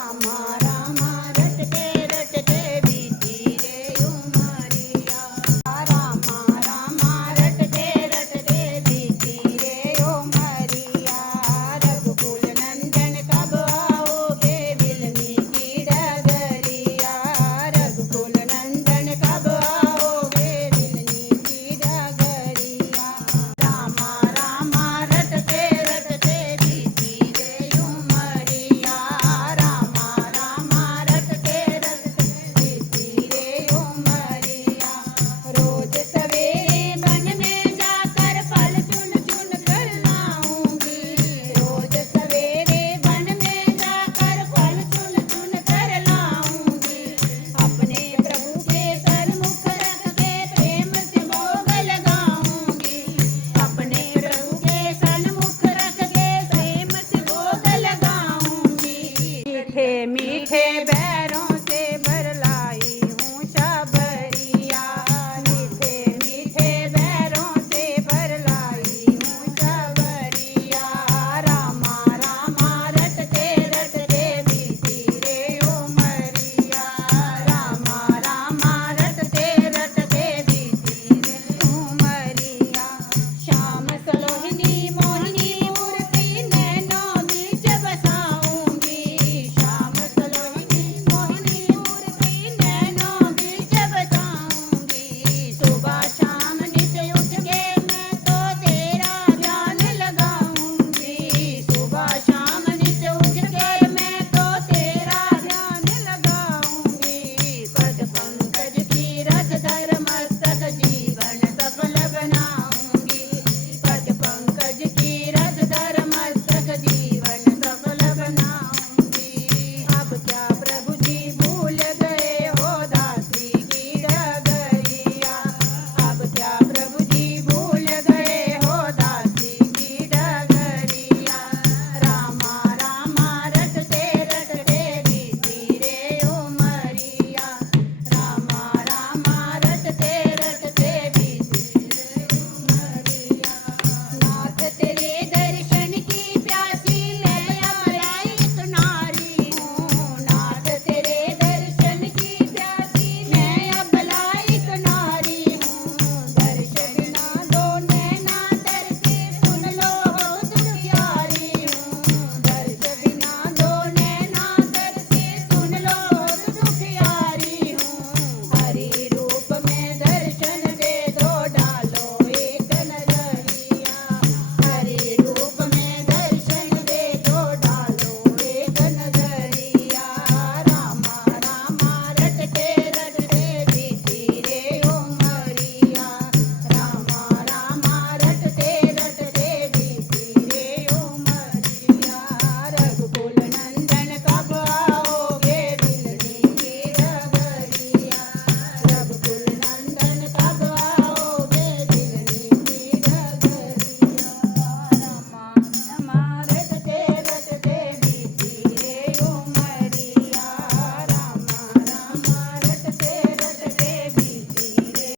रामा रामा रटते रटते बीती रे उमरिया। रामा रामा रटते रटते बीती रे उमरिया। रघुकुल नंदन कब आओगे बिलनी की डगरिया। रघुकुल नंदन कब आओगे बिलनी की डगरिया। रामा रामा रटते रटते बीती रे उमरिया। रामा रामा रटते रटते बीती रे उमरिया। रोज सवेरे वन में जाकर फल चुन चुन कर लाऊंगी। रोज सवेरे वन में जाकर फल चुन चुन कर लाऊंगी। अपने प्रभु के सन्मुख रख के प्रेम से भोग लगाऊंगी। अपने प्रभु के सन्मुख रख के प्रेम से भोग लगाऊंगी। मीठे मीठे